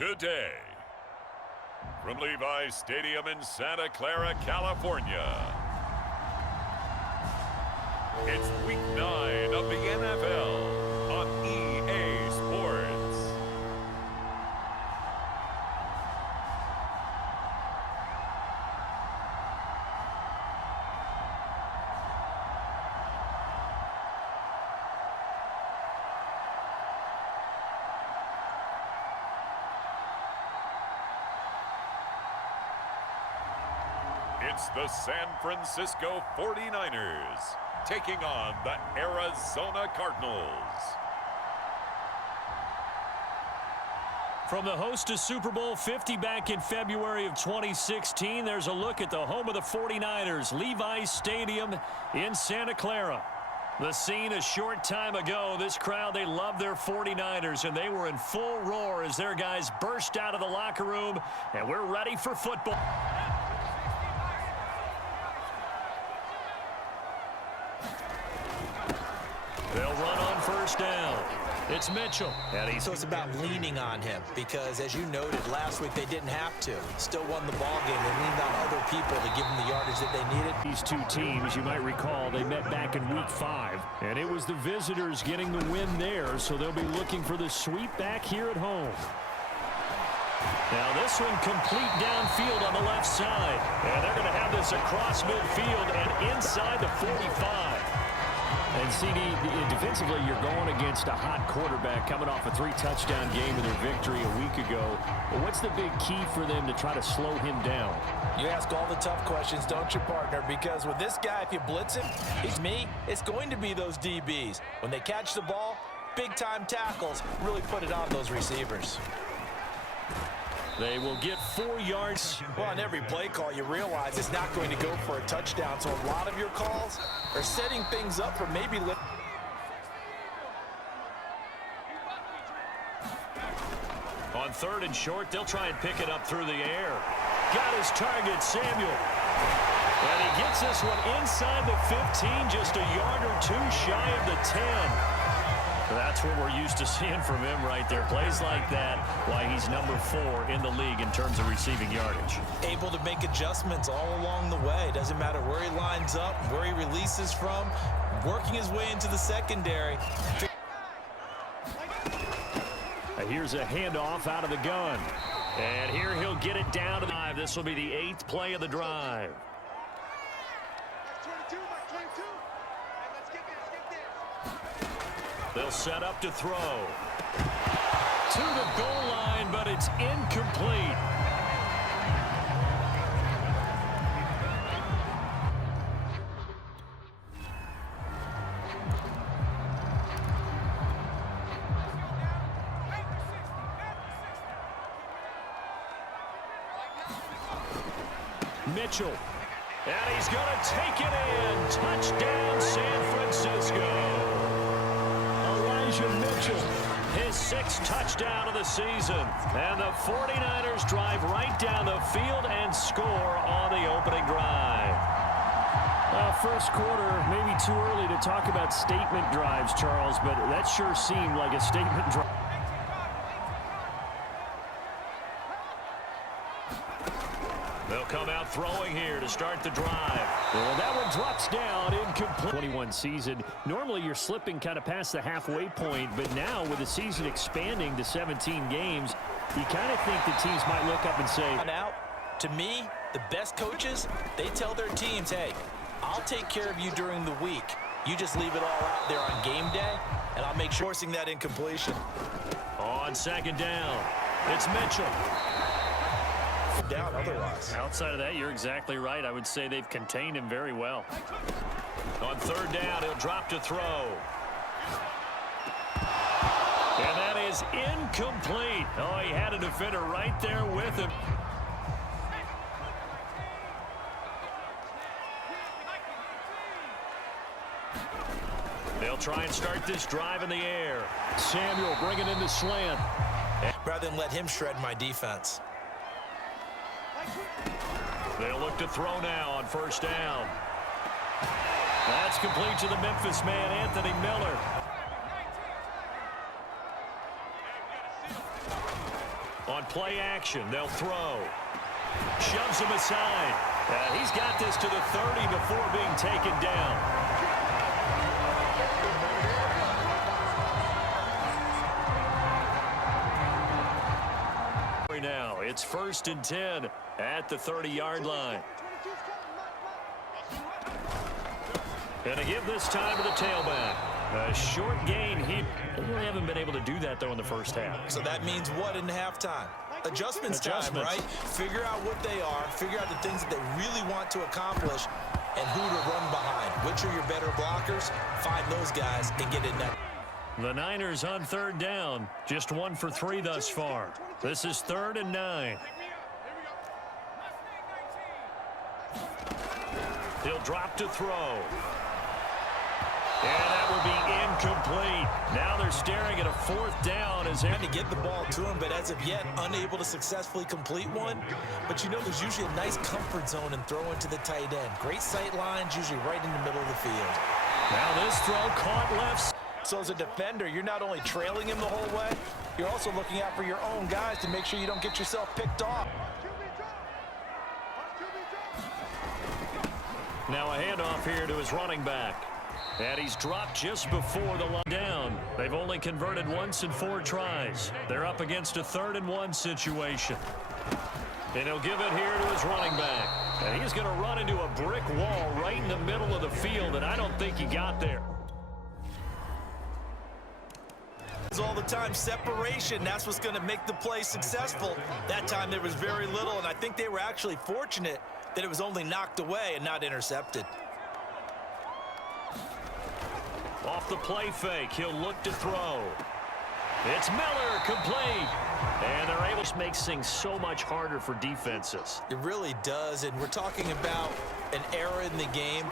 today. From Levi's Stadium in Santa Clara, California, it's Week 9 of the NFL on EA Sports. It's the San Francisco 49ers taking on the Arizona Cardinals. From the host to Super Bowl 50 back in February of 2016, there's a look at the home of the 49ers, Levi's Stadium in Santa Clara. The scene a short time ago, this crowd, they love their 49ers, and they were in full roar as their guys burst out of the locker room, and we're ready for football. They'll run on first down. It's Mitchell. So it's about leaning on him because, as you noted, last week they didn't have to. Still won the ball game. They leaned on other people to give them the yardage that they needed. These two teams, you might recall, they met back in Week 5, and it was the visitors getting the win there, so they'll be looking for the sweep back here at home. Now this one complete downfield on the left side, and they're going to have this across midfield and inside the 45. And CD, defensively, you're going against a hot quarterback coming off a 3-touchdown game in their victory a week ago. But what's the big key for them to try to slow him down? You ask all the tough questions, don't you, partner? Because with this guy, if you blitz him, it's going to be those DBs. When they catch the ball, big-time tackles really put it on those receivers. They will get 4 yards. Well, on every play call, you realize it's not going to go for a touchdown. So a lot of your calls are setting things up for maybe... On 3rd and short, they'll try and pick it up through the air. Got his target, Samuel. And he gets this one inside the 15, just a yard or two shy of the 10. That's what we're used to seeing from him right there. Plays like that, why he's number 4 in the league in terms of receiving yardage. Able to make adjustments all along the way. Doesn't matter where he lines up, where he releases from, working his way into the secondary. Here's a handoff out of the gun. And here he'll get it down to the 5. This will be the 8th play of the drive. They'll set up to throw. To the goal line, but it's incomplete. Mitchell. And he's going to take it in. Touchdown, San Francisco. Mitchell, his 6th touchdown of the season. And the 49ers drive right down the field and score on the opening drive. First quarter, maybe too early to talk about statement drives, Charles, but that sure seemed like a statement drive. They'll come out throwing here to start the drive. Well, that one drops down, incomplete. 21 season. Normally you're slipping kind of past the halfway point, but now with the season expanding to 17 games, you kind of think the teams might look up and say... Now, to me, the best coaches, they tell their teams, hey, I'll take care of you during the week. You just leave it all out there on game day, and I'll make sure forcing that incompletion. On 2nd down, it's Mitchell. Down otherwise. Outside of that, you're exactly right. I would say they've contained him very well. On 3rd down, he'll drop to throw. And that is incomplete. Oh, he had a defender right there with him. They'll try and start this drive in the air. Samuel bringing in the slant. Rather than let him shred my defense. They'll look to throw now on 1st down. That's complete to the Memphis man, Anthony Miller. On play action, they'll throw. Shoves him aside. He's got this to the 30 before being taken down. Now it's 1st and 10 at the 30-yard line. And to give this time to the tailback. A short gain. They really haven't been able to do that, though, in the first half. So that means what in halftime? Adjustments time, right? Figure out what they are. Figure out the things that they really want to accomplish and who to run behind. Which are your better blockers? Find those guys and get in that. The Niners on 3rd down. Just 1 for 3 thus far. This is 3rd and 9. He'll drop to throw. And that would be incomplete. Now they're staring at a 4th down as trying to get the ball to him, but as of yet, unable to successfully complete one. But you know there's usually a nice comfort zone and throw into the tight end. Great sight lines, usually right in the middle of the field. Now this throw caught left. So as a defender, you're not only trailing him the whole way, you're also looking out for your own guys to make sure you don't get yourself picked off. Now a handoff here to his running back. And he's dropped just before the line down. They've only converted once in 4 tries. They're up against a 3rd and 1 situation. And he'll give it here to his running back. And he's going to run into a brick wall right in the middle of the field, and I don't think he got there. All the time, separation. That's what's going to make the play successful. That time there was very little, and I think they were actually fortunate that it was only knocked away and not intercepted. Off the play fake, he'll look to throw. It's Miller, complete. And they're able to make things so much harder for defenses. It really does, and we're talking about an era in the game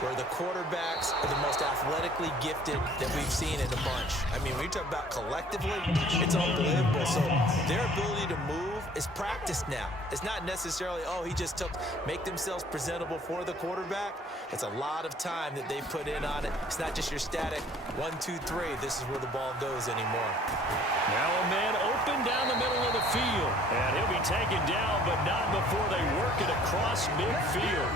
where the quarterbacks are the most athletically gifted that we've seen in a bunch. I mean, when you talk about collectively, it's unbelievable. So their ability to move is practiced now. It's not necessarily, oh, he just make themselves presentable for the quarterback. It's a lot of time that they put in on it. It's not just your static 1, 2, 3. This is where the ball goes anymore. Now a man open down the middle of the field. And he'll be taken down, but not before they work it across midfield.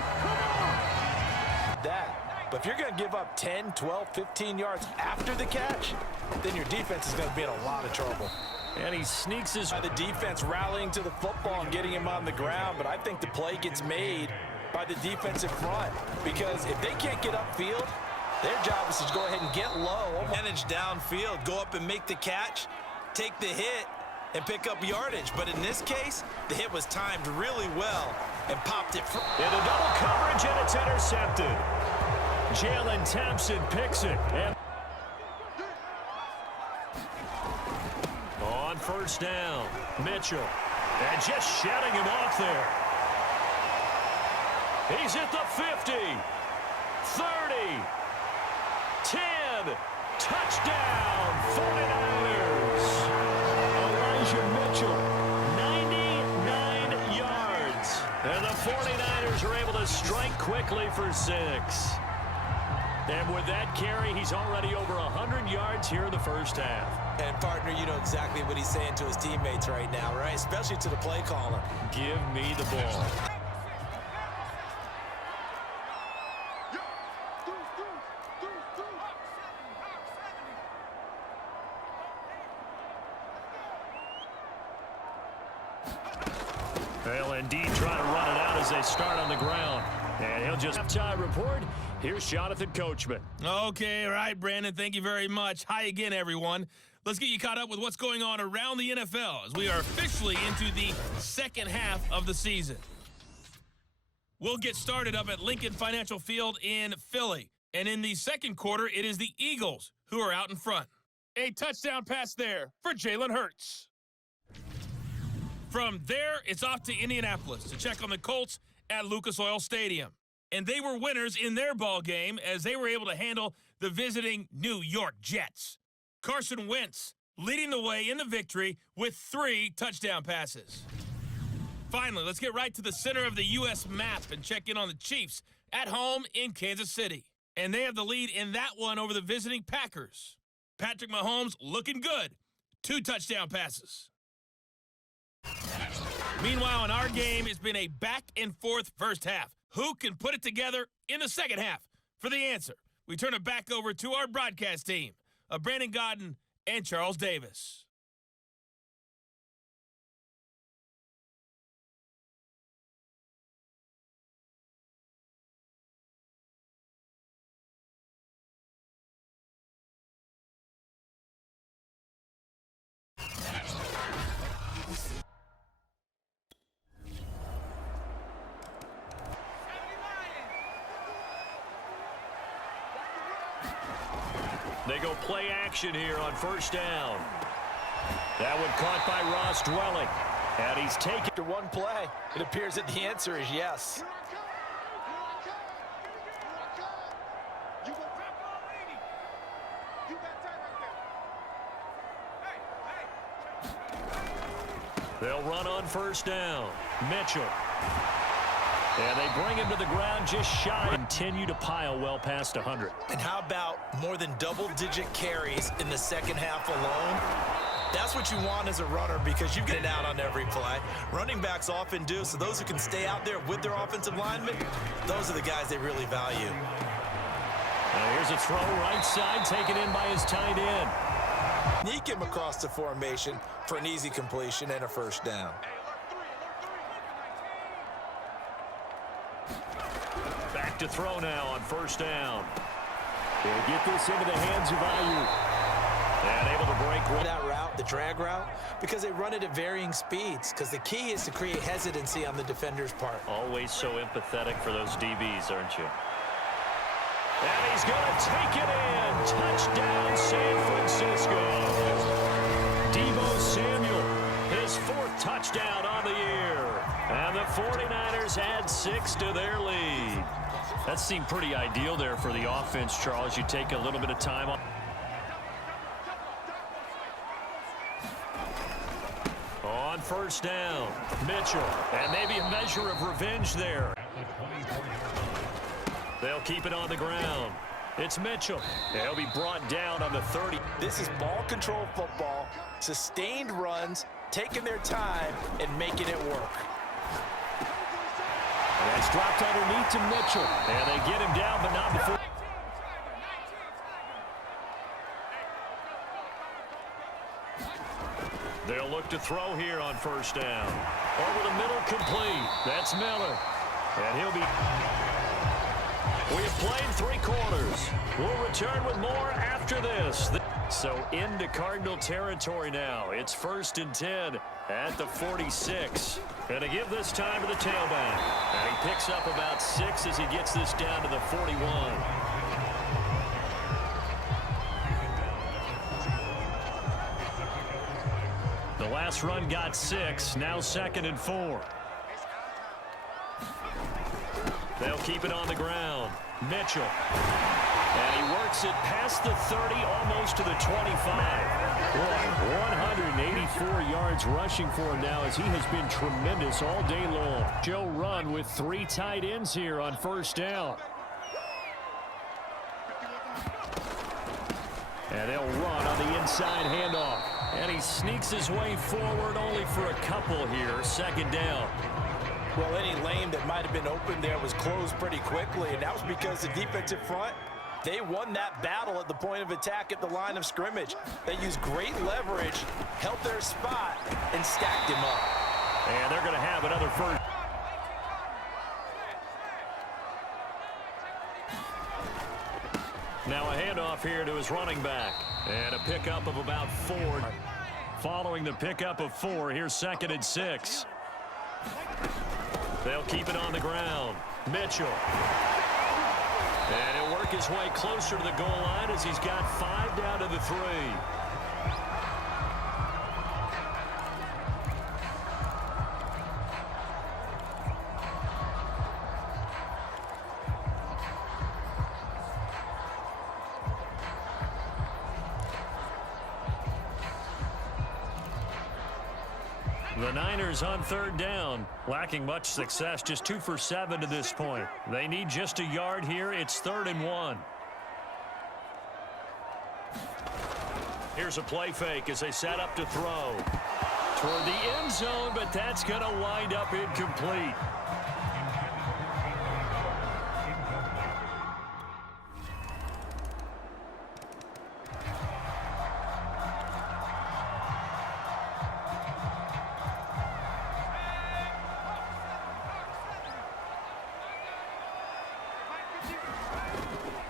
But if you're going to give up 10, 12, 15 yards after the catch, then your defense is going to be in a lot of trouble. And he sneaks his... By the defense rallying to the football and getting him on the ground, but I think the play gets made by the defensive front because if they can't get upfield, their job is to go ahead and get low, manage downfield, go up and make the catch, take the hit, and pick up yardage. But in this case, the hit was timed really well and popped it. Into double coverage, and it's intercepted. Jalen Thompson picks it. And on 1st down, Mitchell. And just shutting him off there. He's at the 50, 30, 10, touchdown, 49ers. Elijah Mitchell, 99 yards. And the 49ers are able to strike quickly for 6. And with that carry, he's already over 100 yards here in the first half. And, partner, you know exactly what he's saying to his teammates right now, right? Especially to the play caller. Give me the ball. They'll indeed try to run it out as they start on the ground. And he'll just halftime report. Here's Jonathan Coachman. Okay, all right, Brandon, thank you very much. Hi again, everyone. Let's get you caught up with what's going on around the NFL as we are officially into the second half of the season. We'll get started up at Lincoln Financial Field in Philly. And in the second quarter, it is the Eagles who are out in front. A touchdown pass there for Jalen Hurts. From there, it's off to Indianapolis to check on the Colts at Lucas Oil Stadium. And they were winners in their ball game as they were able to handle the visiting New York Jets. Carson Wentz leading the way in the victory with 3 touchdown passes. Finally, let's get right to the center of the U.S. map and check in on the Chiefs at home in Kansas City. And they have the lead in that one over the visiting Packers. Patrick Mahomes looking good. 2 touchdown passes. Meanwhile, in our game, it's been a back-and-forth first half. Who can put it together in the second half? For the answer, we turn it back over to our broadcast team of Brandon Godden and Charles Davis. They go play action here on first down. That one caught by Ross Dwelling. And he's taken. After one play, it appears that the answer is yes. They'll run on first down. Mitchell. And they bring him to the ground just shy. Continue to pile well past 100. And how about more than double-digit carries in the second half alone? That's what you want as a runner because you get it out on every play. Running backs often do, so those who can stay out there with their offensive linemen, those are the guys they really value. Now here's a throw right side taken in by his tight end. Sneak him across the formation for an easy completion and a first down. Back to throw now on first down. They'll get this into the hands of Ayuk. And able to break that route, the drag route, because they run it at varying speeds, because the key is to create hesitancy on the defender's part. Always so empathetic for those DBs, aren't you? And he's going to take it in. Touchdown, San Francisco. Deebo Samuel, his fourth touchdown on the year. And the 49ers add 6 to their lead. That seemed pretty ideal there for the offense, Charles. You take a little bit of time on. On first down, Mitchell. And maybe a measure of revenge there. They'll keep it on the ground. It's Mitchell. They'll be brought down on the 30. This is ball control football, sustained runs, taking their time and making it work. That's dropped underneath to Mitchell. And they get him down, but not before. They'll look to throw here on first down. Over the middle, complete. That's Miller. And he'll be... We have played 3 quarters. We'll return with more after this. So into Cardinal territory now. It's 1st and 10 at the 46. And to give this time to the tailback. And he picks up about 6 as he gets this down to the 41. The last run got 6. Now 2nd and 4. They'll keep it on the ground. Mitchell. And he works it past the 30, almost to the 25. Boy, 184 yards rushing for him now as he has been tremendous all day long. Joe run with 3 tight ends here on first down. And they'll run on the inside handoff. And he sneaks his way forward only for a couple here. 2nd down. Well, any lane that might have been open there was closed pretty quickly, and that was because the defensive front, they won that battle at the point of attack at the line of scrimmage. They used great leverage, held their spot, and stacked him up. And they're going to have another first. Now a handoff here to his running back. And a pickup of about 4. Following the pickup of 4, here's 2nd and 6. They'll keep it on the ground. Mitchell. And he'll work his way closer to the goal line as he's got 5 down to the 3. The Niners on 3rd down, lacking much success, just 2 for 7 to this point. They need just a yard here. It's 3rd and 1. Here's a play fake as they set up to throw. toward the end zone, but that's going to wind up incomplete.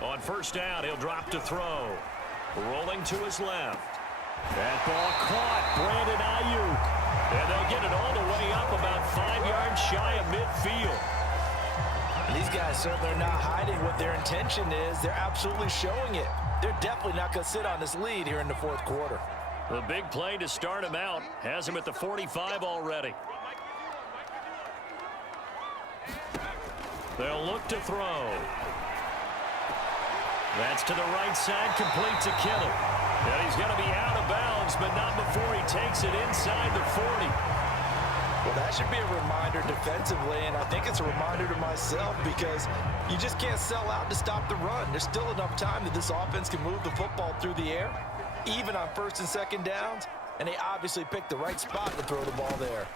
On first down, he'll drop to throw. Rolling to his left. That ball caught. Brandon Ayuk. And they'll get it all the way up about 5 yards shy of midfield. These guys certainly are not hiding what their intention is. They're absolutely showing it. They're definitely not going to sit on this lead here in the fourth quarter. The big play to start him out has him at the 45 already. They'll look to throw. That's to the right side, complete to Kittle. And he's going to be out of bounds, but not before he takes it inside the 40. Well, that should be a reminder defensively, and I think it's a reminder to myself because you just can't sell out to stop the run. There's still enough time that this offense can move the football through the air, even on first and second downs, and they obviously picked the right spot to throw the ball there.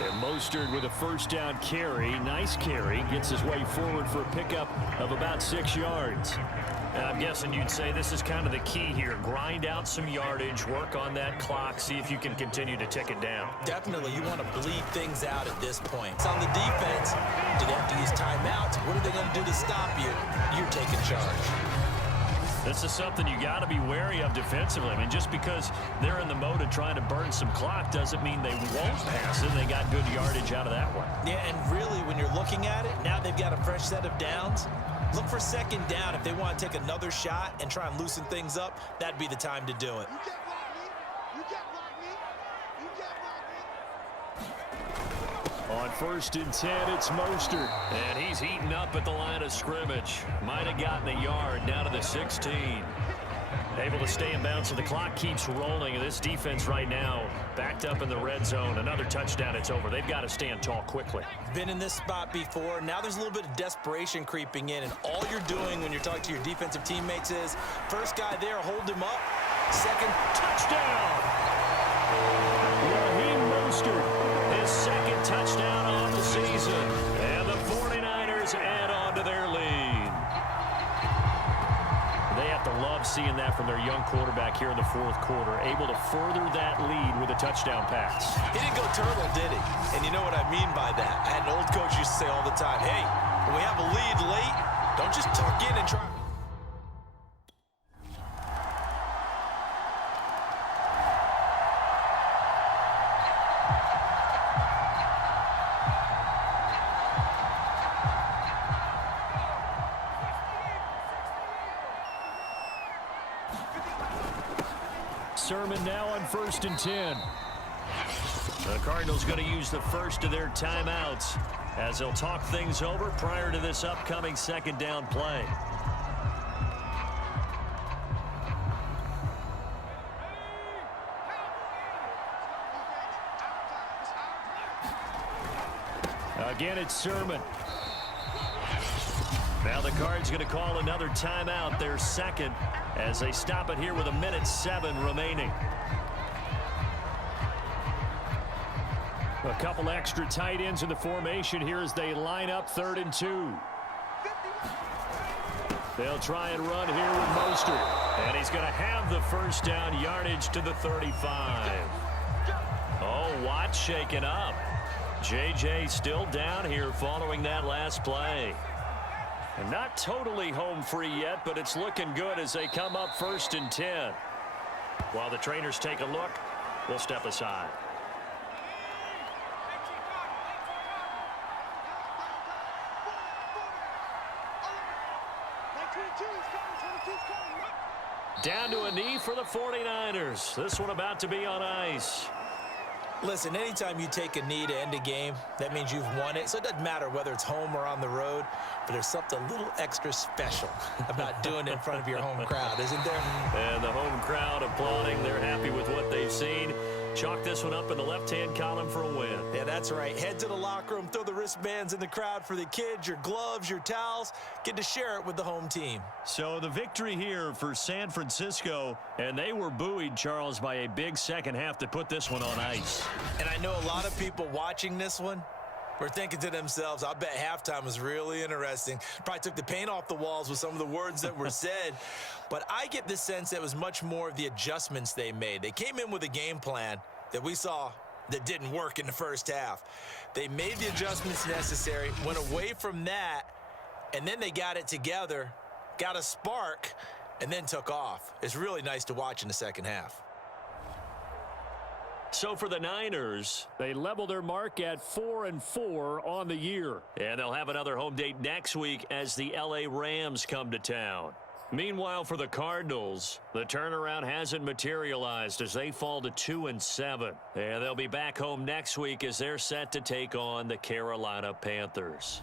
And Mostert with a first down carry. Nice carry. Gets his way forward for a pickup of about 6 yards. And I'm guessing you'd say this is kind of the key here. Grind out some yardage, work on that clock, see if you can continue to tick it down. Definitely, you want to bleed things out at this point. It's on the defense. Do they have to use timeouts? What are they going to do to stop you? You're taking charge. This is something you got to be wary of defensively. I mean, just because they're in the mode of trying to burn some clock doesn't mean they won't pass it. They got good yardage out of that one. Yeah, and really, when you're looking at it, now they've got a fresh set of downs. Look for second down. If they want to take another shot and try and loosen things up, that'd be the time to do it. On first and 10, it's Mostert. And he's heating up at the line of scrimmage. Might have gotten a yard down to the 16. Able to stay in bounds, so the clock keeps rolling. And this defense right now backed up in the red zone. Another touchdown, it's over. They've got to stand tall quickly. Been in this spot before. Now there's a little bit of desperation creeping in. And all you're doing when you're talking to your defensive teammates is, first guy there, hold him up. Second, touchdown! Raheem Mostert, his second touchdown on the season. And the 49ers add on to their lead. They have to love seeing that from their young quarterback here in the fourth quarter, able to further that lead with a touchdown pass. He didn't go turtle, did he? And you know what I mean by that. I had an old coach used to say all the time, hey, when we have a lead late, don't just tuck in and try. Sermon now on first and 10. The Cardinals going to use the first of their timeouts as they'll talk things over prior to this upcoming second down play. Again, it's Sermon. Now the Cards going to call another timeout, their second, as they stop it here with 1:07 remaining. A couple extra tight ends in the formation here as they line up 3rd and 2. They'll try and run here with Mostert. And he's going to have the first down, yardage to the 35. Oh, Watt shaken up. J.J. still down here following that last play. And not totally home free yet, but it's looking good as they come up 1st and 10. While the trainers take a look, we'll step aside. Down to a knee for the 49ers. This one about to be on ice. Listen, anytime you take a knee to end a game, that means you've won it. So it doesn't matter whether it's home or on the road, but there's something a little extra special about doing it in front of your home crowd, isn't there? And the home crowd applauding. They're happy with what they've seen. Chalk this one up in the left-hand column for a win. Yeah, that's right. Head to the locker room, throw the wristbands in the crowd for the kids, your gloves, your towels. Get to share it with the home team. So the victory here for San Francisco, and they were buoyed, Charles, by a big second half to put this one on ice. And I know a lot of people watching this one were thinking to themselves, I bet halftime was really interesting. Probably took the paint off the walls with some of the words that were said. But I get the sense that it was much more of the adjustments they made. They came in with a game plan that we saw that didn't work in the first half. They made the adjustments necessary, went away from that, and then they got it together, got a spark, and then took off. It's really nice to watch in the second half. So for the Niners, They level their mark at 4-4 on the year. and they'll have another home date next week as the L.A. Rams come to town. Meanwhile, for the Cardinals, the turnaround hasn't materialized as they fall to 2-7. And they'll be back home next week as they're set to take on the Carolina Panthers.